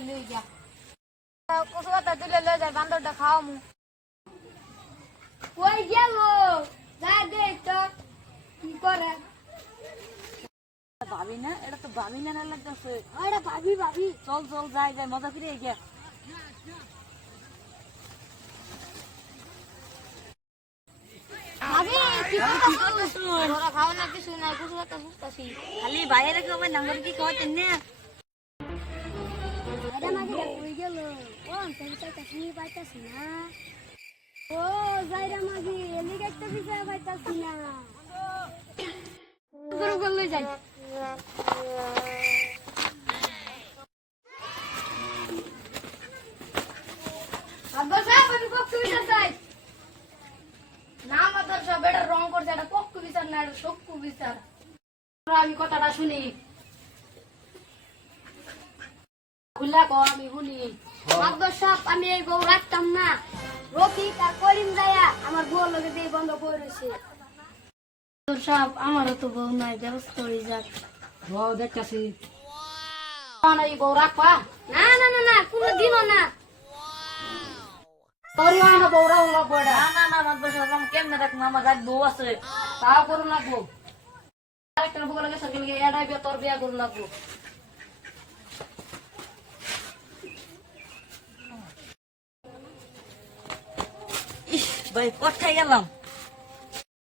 লই যা। বান্দরটা খাওয়া মু কই গেল যা দে তো কি করে। ভাবি না এটা তো ভাবি না না লাগতেছে আরে ভাবি ভাবি চল চল যাই যাই মজা করে গিয়া ভাবি কি করতেছ? খাওয়া না কিছু না কসু কথা খালি বাইরে কেউ নাঙ্গর কি কয় না ও না। ও যাইরা মাঝি এলি একটা বিষয় পাইতাছি না। আমি করছে আমি কথাটা শুনি আমি এই বউ রাখতাম না। রফিক আর করিম যায়া আমার বউর লগে দিয়ে বন্ধ করে রয়েছে আদর্শ আমারও তো বউ নাই ব্যবস্থা যাক। বউ দেখতাছি। এই বউ রাখবা? না না না না কোনো দিনও না। তোরই হয় না বউ রাখব লাগবো না না না আমার বসে আমি কেমনে রাখব আমার গাছ বউ আছে তাও করুন লাগবো। আরেকটা বউ লাগে সরকার লাগে এটাই বিয়ে তোর বিয়ে করুন লাগবো। ইস ভাই কোথায় গেলাম?